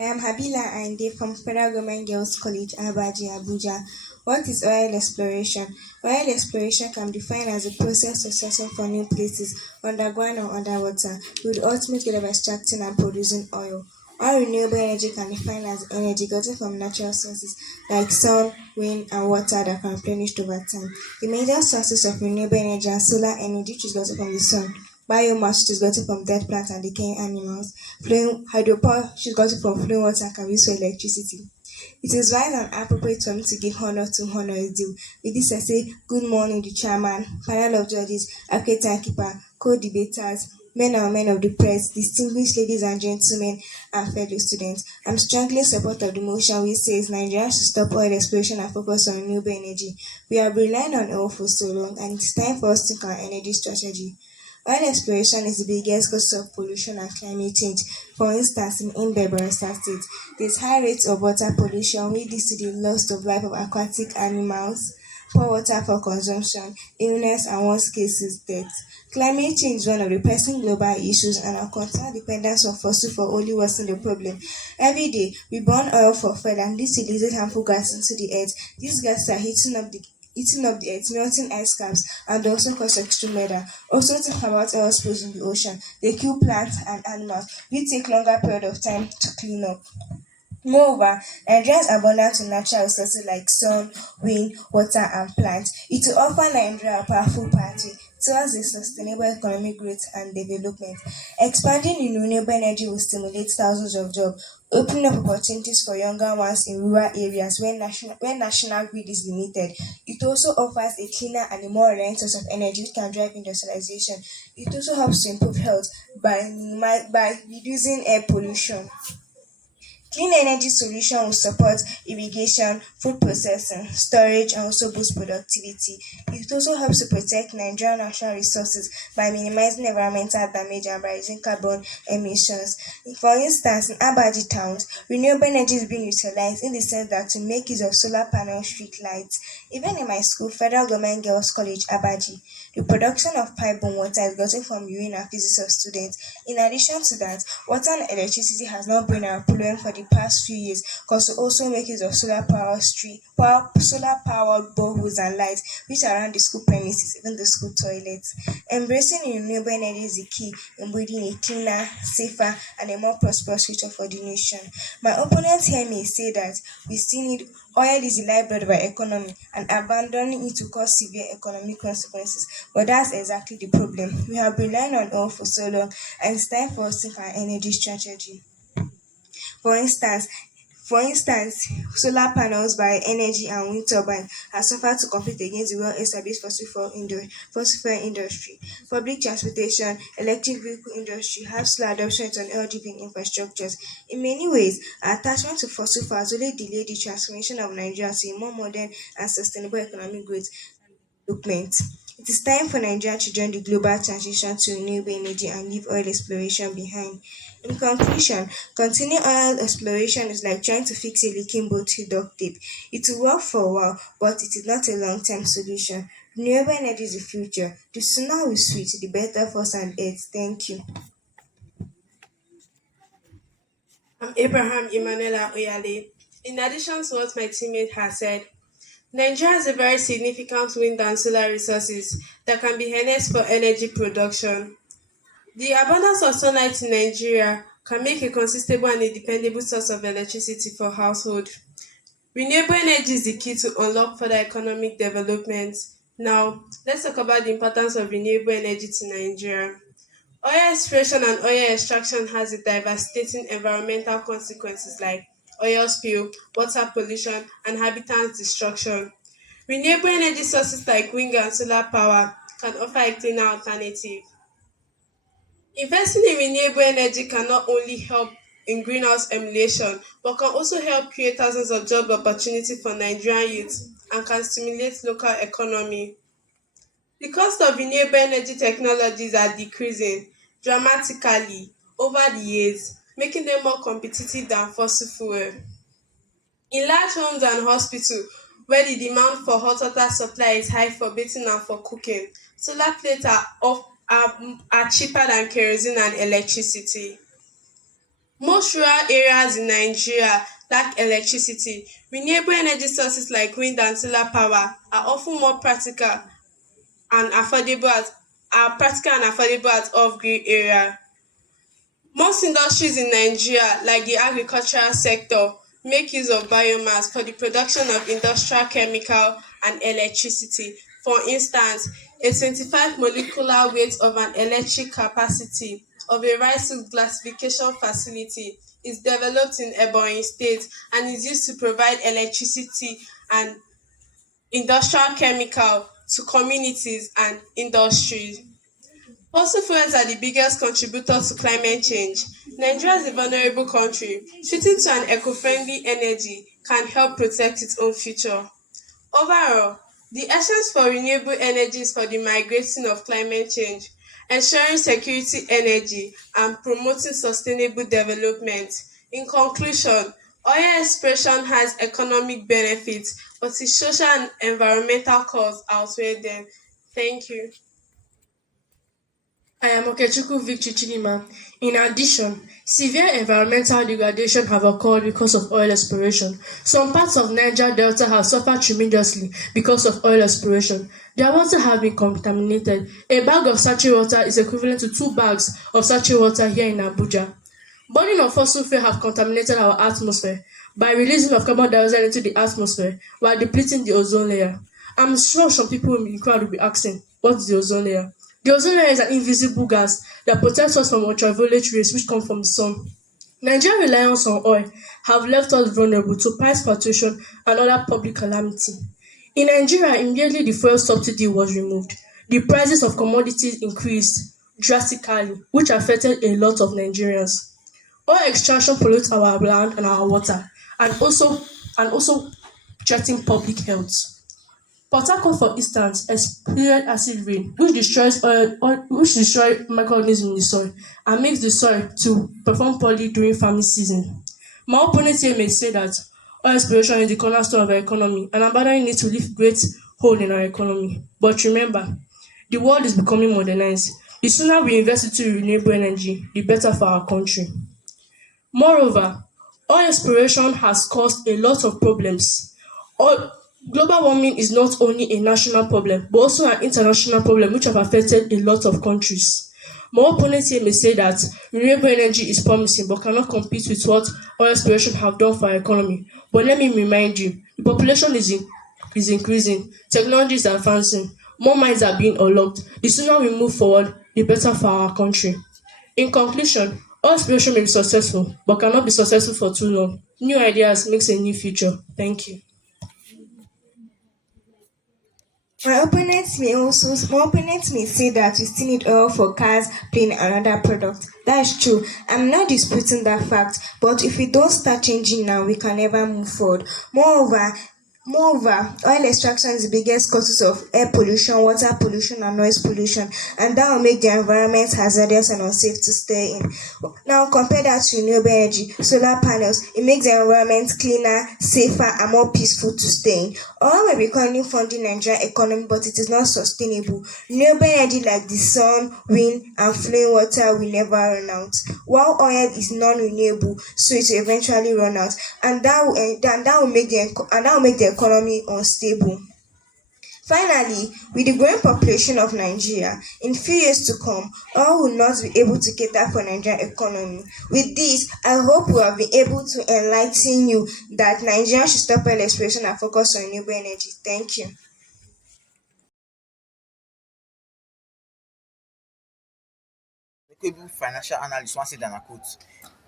I am Habila Ainde from Federal Government Girls College, Abaji, Abuja. What is oil exploration? Oil exploration can be defined as a process of searching for new places, underground or underwater, with the ultimate goal of extracting and producing oil. All renewable energy can be defined as energy gotten from natural sources like sun, wind, and water that can replenish over time. The major sources of renewable energy are solar energy, which is gotten from the sun, biomass, which is gotten from dead plants and decaying animals, flowing hydropower, which is gotten from flowing water and can be used for electricity. It is wise and appropriate for me to give honor to honor is due. With this, I say good morning, the chairman, panel of judges, advocate and keeper, co-debaters, men and women of the press, distinguished ladies and gentlemen, and fellow students. I'm strongly in support of the motion which says Nigeria should stop oil exploration and focus on renewable energy. We have relied on oil for so long, and it's time for us to think our energy strategy. Oil exploration is the biggest cause of pollution and climate change. For instance, in Imbe, State, there's high rates of water pollution, which leads to the loss of life of aquatic animals, poor water for consumption, illness, and worst cases, death. Climate change is one of the pressing global issues, and our continued dependence on fossil fuel only worsen the problem. Every day, we burn oil for fuel, and this releases harmful gas into the earth. These gases are heating up the earth, melting ice caps, and they also cause extreme weather. Also, think about oil spills in the ocean. They kill plants and animals. We take longer period of time to clean up. Moreover, Nigeria's abundance in natural resources like sun, wind, water, and plants. It will offer Nigeria a powerful pathway towards a sustainable economic growth and development. Expanding in renewable energy will stimulate thousands of jobs, opening up opportunities for younger ones in rural areas where national grid is limited. It also offers a cleaner and a more reliable source of energy which can drive industrialization. It also helps to improve health by reducing air pollution. Clean energy solution will support irrigation, food processing, storage, and also boost productivity. It also helps to protect Nigerian natural resources by minimizing environmental damage and by reducing carbon emissions. For instance, in Abaji towns, renewable energy is being utilized in the sense that to make use of solar panel street lights. Even in my school, Federal Government Girls College, Abaji, the production of pipe-borne water is gotten from urine and feces of students. In addition to that, water and electricity has not been our problem for the past few years because we also make use of solar powered boreholes and lights which are around the school premises, even the school toilets. Embracing renewable energy is the key in building a cleaner, safer, and a more prosperous future for the nation. My opponents here may say that we still need oil is the lifeblood of our economy and abandoning it will cause severe economic consequences. But that's exactly the problem. We have been relying on oil for so long and it's time for us to think our energy strategy. For instance, for instance, solar panels by energy and wind turbines have suffered to compete against the well-established fossil fuel industry. Public transportation, electric vehicle industry have slow adoption on LGV infrastructures. In many ways, our attachment to fossil fuels only delay the transformation of Nigeria to a more modern and sustainable economic growth development. It is time for Nigeria to join the global transition to renewable energy and leave oil exploration behind. In conclusion, continuing oil exploration is like trying to fix a leaking boat with duct tape. It will work for a while, but it is not a long term solution. Renewable energy is the future. The sooner we switch, the better for us and earth. Thank you. I'm Abraham Emanuela Oyale. In addition to what my teammate has said, Nigeria has a very significant wind and solar resources that can be harnessed for energy production. The abundance of sunlight in Nigeria can make a consistent and a dependable source of electricity for households. Renewable energy is the key to unlock further economic development. Now, let's talk about the importance of renewable energy to Nigeria. Oil exploration and oil extraction has a devastating environmental consequences like oil spill, water pollution, and habitat destruction. Renewable energy sources like wind and solar power can offer a cleaner alternative. Investing in renewable energy can not only help in greenhouse emulation, but can also help create thousands of job opportunities for Nigerian youth and can stimulate local economy. The cost of renewable energy technologies are decreasing dramatically over the years, making them more competitive than fossil fuel. In large homes and hospitals, where the demand for hot water supply is high for bathing and for cooking, solar plates are cheaper than kerosene and electricity. Most rural areas in Nigeria lack electricity. Renewable energy sources like wind and solar power are often more and affordable at practical and affordable at off-grid area. Most industries in Nigeria, like the agricultural sector, make use of biomass for the production of industrial chemical and electricity. For instance, a 25 molecular weight of an electric capacity of a rice gasification facility is developed in Ebonyi State and is used to provide electricity and industrial chemical to communities and industries. Fossil fuels are the biggest contributor to climate change. Nigeria is a vulnerable country. Switching to an eco-friendly energy can help protect its own future. Overall, the essence for renewable energy is for the migrating of climate change, ensuring security energy, and promoting sustainable development. In conclusion, oil exploration has economic benefits, but its social and environmental costs outweigh them. Thank you. I am Okechukwu Victory Chidima. In addition, severe environmental degradation have occurred because of oil exploration. Some parts of Niger Delta have suffered tremendously because of oil exploration. Their water have been contaminated. A bag of sachet water is equivalent to 2 bags of sachet water here in Abuja. Burning of fossil fuel have contaminated our atmosphere by releasing of carbon dioxide into the atmosphere while depleting the ozone layer. I'm sure some people in the crowd will be asking, what's the ozone layer? The ozone layer is an invisible gas that protects us from ultraviolet rays which come from the sun. Nigeria's reliance on oil have left us vulnerable to price fluctuation and other public calamity. In Nigeria, immediately the fuel subsidy was removed, the prices of commodities increased drastically, which affected a lot of Nigerians. Oil extraction pollutes our land and our water, and also threaten public health. Port Harcourt, for instance, experienced acid rain, which destroy microorganisms in the soil and makes the soil to perform poorly during farming season. My opponents here may say that oil exploration is the cornerstone of our economy and abandoning it will leave great hole in our economy. But remember, the world is becoming modernized. The sooner we invest into renewable energy, the better for our country. Moreover, oil exploration has caused a lot of problems. Oil, global warming is not only a national problem but also an international problem which have affected a lot of countries. My opponents here may say that renewable energy is promising but cannot compete with what oil exploration have done for our economy. But let me remind you, the population is increasing, technology is advancing, more mines are being unlocked. The sooner we move forward, the better for our country. In conclusion, all exploration may be successful but cannot be successful for too long. New ideas makes a new future. Thank you. My opponents may say that we still need oil for cars, plane, and other products. That's true. I'm not disputing that fact, but if we don't start changing now, we can never move forward. Moreover, oil extraction is the biggest causes of air pollution, water pollution, and noise pollution, and that will make the environment hazardous and unsafe to stay in. Now, compare that to renewable energy, solar panels, it makes the environment cleaner, safer, and more peaceful to stay in. Oil may be currently funding Nigerian economy, but it is not sustainable. Renewable energy like the sun, wind, and flowing water will never run out. While oil is non-renewable, so it will eventually run out, and that will make the economy unstable. Finally, with the growing population of Nigeria, in few years to come, all will not be able to cater for Nigerian economy. With this, I hope we have been able to enlighten you that Nigeria should stop oil exploration and focus on renewable energy. Thank you. Reputable financial analyst once said, and I quote,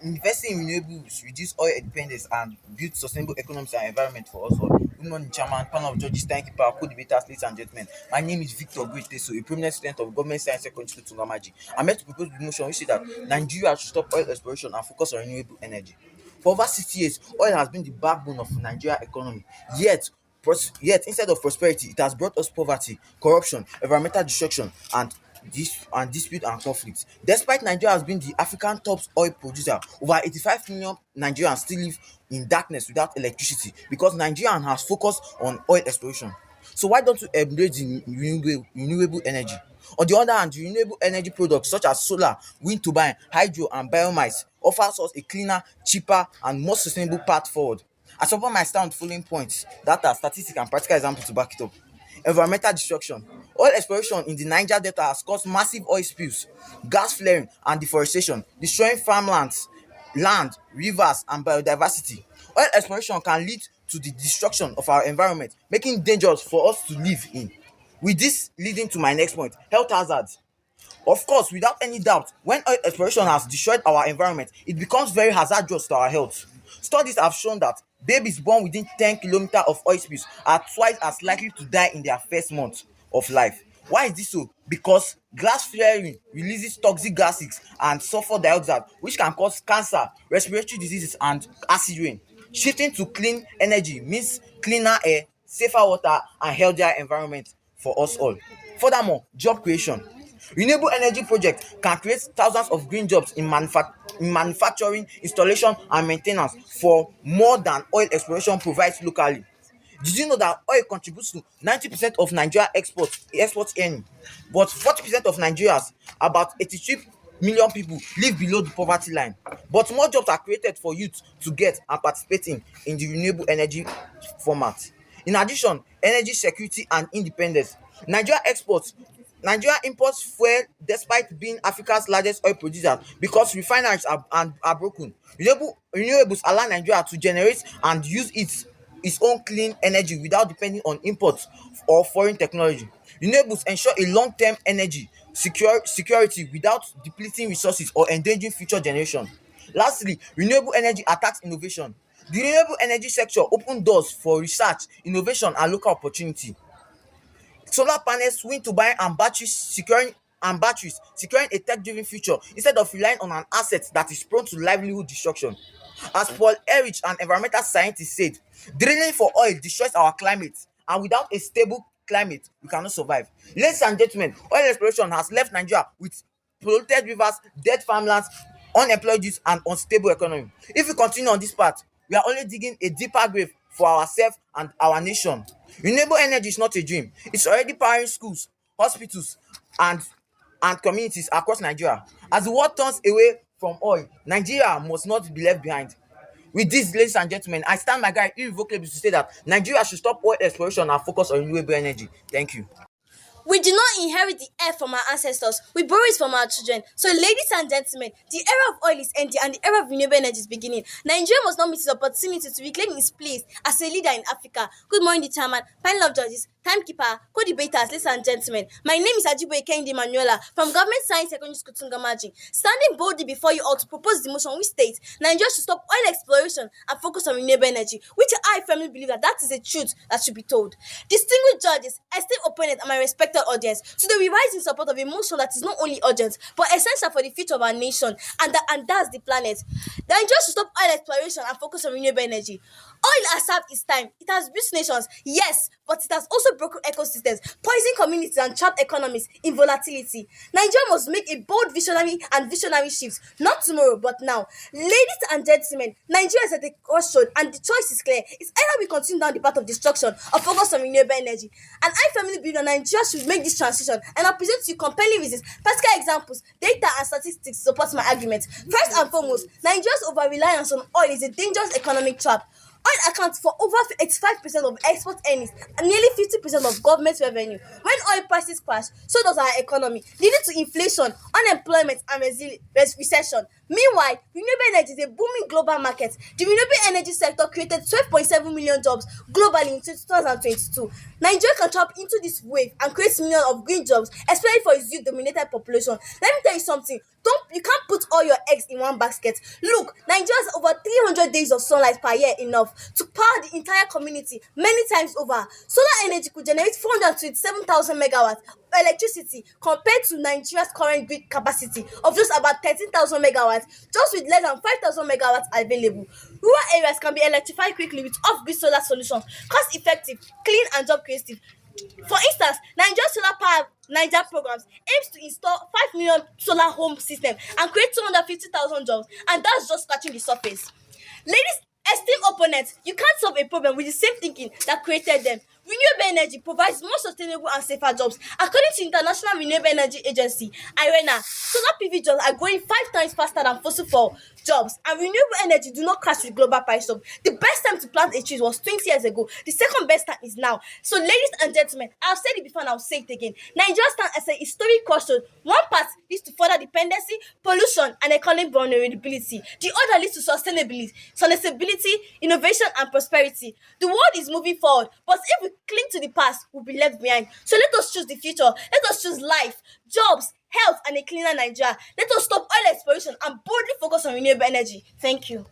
investing in renewables reduce oil dependence and build sustainable economics and environment for us all. Good morning, Chairman, panel of judges, timekeeper, co-debaters, ladies and gentlemen. My name is Victor Great, a prominent student of Government Science Secondary School Tungan-Maje. I'm here to propose the motion which say that Nigeria should stop oil exploration and focus on renewable energy. For over 60 years, oil has been the backbone of Nigeria economy. Yet, instead of prosperity, it has brought us poverty, corruption, environmental destruction, and dispute and conflict. Despite Nigeria has been the African top oil producer, over 85 million Nigerians still live in darkness without electricity because Nigeria has focused on oil exploration. So why don't we embrace the renewable energy? On the other hand, renewable energy products such as solar, wind turbine, hydro and biomass offers us a cleaner, cheaper, and more sustainable path forward. I support my stand with following points that are statistics and practical examples to back it up. Environmental destruction. Oil exploration in the Niger Delta has caused massive oil spills, gas flaring, and deforestation, destroying farmlands, land, rivers, and biodiversity. Oil exploration can lead to the destruction of our environment, making it dangerous for us to live in. With this leading to my next point, health hazards. Of course, without any doubt, when oil exploration has destroyed our environment, it becomes very hazardous to our health. Studies have shown that babies born within 10 kilometers of oil spills are twice as likely to die in their first month of life. Why is this so? Because gas flaring releases toxic gases and sulfur dioxide, which can cause cancer, respiratory diseases, and acid rain. Shifting to clean energy means cleaner air, safer water, and healthier environment for us all. Furthermore, job creation. Renewable energy projects can create thousands of green jobs in manufacturing, installation, and maintenance for more than oil exploration provides locally. Did you know that oil contributes to 90% of Nigeria export earning, but 40% of Nigerians, about 83 million people, live below the poverty line? But more jobs are created for youth to get and participate in the renewable energy format. In addition, energy security and independence. Nigeria imports fuel despite being Africa's largest oil producer because refineries are broken. Renewables allow Nigeria to generate and use its own clean energy without depending on imports or foreign technology. Renewables ensure a long-term energy security without depleting resources or endangering future generations. Lastly, renewable energy attacks innovation. The renewable energy sector open doors for research, innovation, and local opportunity. Solar panels, wind turbine, and batteries securing a tech-driven future instead of relying on an asset that is prone to livelihood destruction. As Paul Ehrlich, an environmental scientist, said, drilling for oil destroys our climate, and without a stable climate, we cannot survive. Ladies and gentlemen, oil exploration has left Nigeria with polluted rivers, dead farmlands, unemployed youth, and unstable economy. If we continue on this path, we are only digging a deeper grave for ourselves and our nation. Renewable energy is not a dream. It's already powering schools, hospitals, and communities across Nigeria. As the world turns away from oil, Nigeria must not be left behind. With this, ladies and gentlemen, I stand my guide irrevocably to say that Nigeria should stop oil exploration and focus on renewable energy. Thank you. We do not inherit the earth from our ancestors, we borrow it from our children. So, ladies and gentlemen, the era of oil is ending and the era of renewable energy is beginning. Nigeria must not miss its opportunity to reclaim its place as a leader in Africa. Good morning, the chairman, panel of judges, timekeeper, co-debaters, ladies and gentlemen. My name is Ajiboye Kehinde Manuela from Government Science Secondary School Tungan-Maje, standing boldly before you all to propose the motion which states Nigeria should stop oil exploration and focus on renewable energy, which I firmly believe that is a truth that should be told. Distinguished judges, esteemed opponents, and my respected audience, today we rise in support of a motion that is not only urgent but essential for the future of our nation, and that's the planet. Nigeria should stop oil exploration and focus on renewable energy. Oil has served its time. It has built nations, yes, but it has also broken ecosystems, poisoned communities, and trapped economies in volatility. Nigeria must make a bold visionary shift, not tomorrow, but now. Ladies and gentlemen, Nigeria is at a crossroad, and the choice is clear. It's either we continue down the path of destruction or focus on renewable energy. And I firmly believe that Nigeria should make this transition, and I'll present to you compelling reasons, practical examples, data, and statistics to support my argument. First and foremost, Nigeria's over-reliance on oil is a dangerous economic trap. Oil accounts for over 85% of export earnings and nearly 50% of government revenue. When oil prices crash, so does our economy, leading to inflation, unemployment, and recession. Meanwhile, renewable energy is a booming global market. The renewable energy sector created 12.7 million jobs globally in 2022. Nigeria can tap into this wave and create millions of green jobs, especially for its youth-dominated population. Let me tell you something. You can't put all your eggs in one basket. Look, Nigeria has over 300 days of sunlight per year, enough to power the entire community many times over. Solar energy could generate 427,000 megawatts of electricity compared to Nigeria's current grid capacity of just about 13,000 megawatts, just with less than 5,000 megawatts available. Rural areas can be electrified quickly with off-grid solar solutions, cost-effective, clean, and job creative. For instance, Nigeria's Solar Power Niger programs aims to install 5 million solar home systems and create 250,000 jobs, and that's just scratching the surface. Ladies, esteemed opponents, you can't solve a problem with the same thinking that created them. We Renewable energy provides more sustainable and safer jobs. According to International Renewable Energy Agency (IRENA), solar PV jobs are growing 5 times faster than fossil fuel jobs, and renewable energy do not clash with global price up. The best time to plant a tree was 20 years ago. The second best time is now. So, ladies and gentlemen, I've said it before and I'll say it again. Nigeria stands as a historic crossroad. One part leads to further dependency, pollution, and economic vulnerability. The other leads to sustainability, innovation, and prosperity. The world is moving forward, but if we cling to the past, we'll be left behind. So let us choose the future. Let us choose life, jobs, health, and a cleaner Nigeria. Let us stop oil exploration and boldly focus on renewable energy. Thank you.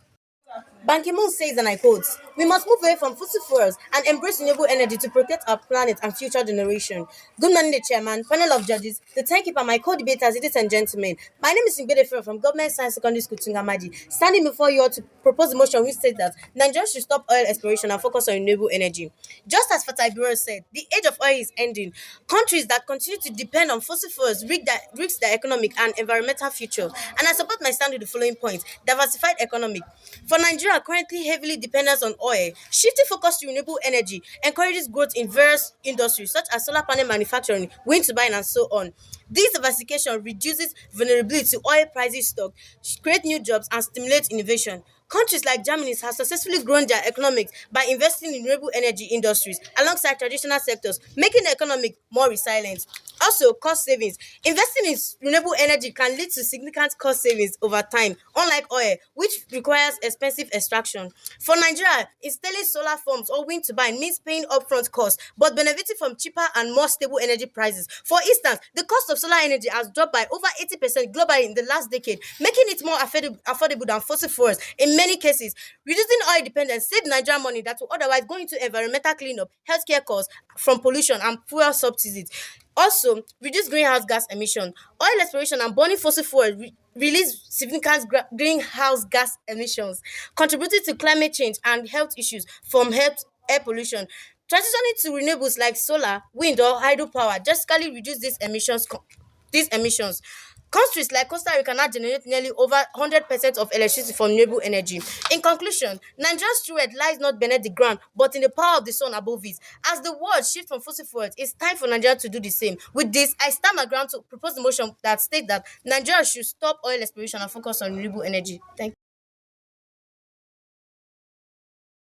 Ban Ki-moon says, and I quote, "We must move away from fossil fuels and embrace renewable energy to protect our planet and future generation." Good morning, the chairman, panel of judges, the timekeeper, my co-debaters, ladies and gentlemen. My name is Ologedi from Government Science Secondary School, Tungan-Maje, standing before you all to propose a motion which states that Nigeria should stop oil exploration and focus on renewable energy. Just as Fatah Bureau said, the age of oil is ending. Countries that continue to depend on fossil fuels risk their economic and environmental future. And I support my stand with the following points: diversified economic. For Nigeria, currently heavily dependent on oil, shifting focus to renewable energy encourages growth in various industries such as solar panel manufacturing, wind turbine, and so on. This diversification reduces vulnerability to oil prices stock, create new jobs, and stimulate innovation. Countries like Germany have successfully grown their economics by investing in renewable energy industries alongside traditional sectors, making the economic more resilient. Also, cost savings. Investing in renewable energy can lead to significant cost savings over time, unlike oil, which requires expensive extraction. For Nigeria, installing solar farms or wind turbine means paying upfront costs, but benefiting from cheaper and more stable energy prices. For instance, the cost of solar energy has dropped by over 80% globally in the last decade, making it more affordable than fossil fuels. In many cases, reducing oil dependence saves Nigeria money that will otherwise go into environmental cleanup, healthcare costs from pollution, and fuel subsidies. Also, reduce greenhouse gas emission. Oil exploration and burning fossil fuel release significant greenhouse gas emissions, contributing to climate change and health issues from air pollution. Transitioning to renewables like solar, wind, or hydropower drastically reduce these emissions. Countries like Costa Rica now generate nearly over 100% of electricity from renewable energy. In conclusion, Nigeria's steward lies not beneath the ground, but in the power of the sun above it. As the world shifts from fossil fuels, it's time for Nigeria to do the same. With this, I stand my ground to propose the motion that states that Nigeria should stop oil exploration and focus on renewable energy. Thank you.